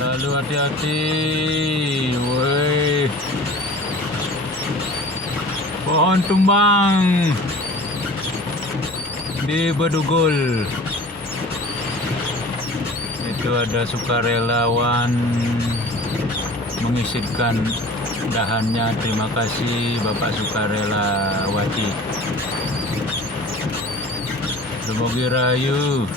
Lalu hati-hati. Woi. Pohon tumbang di Bedugul. Itu ada sukarelawan mengisipkan dahannya. Terima kasih Bapak Sukarelawati. Semoga rayu.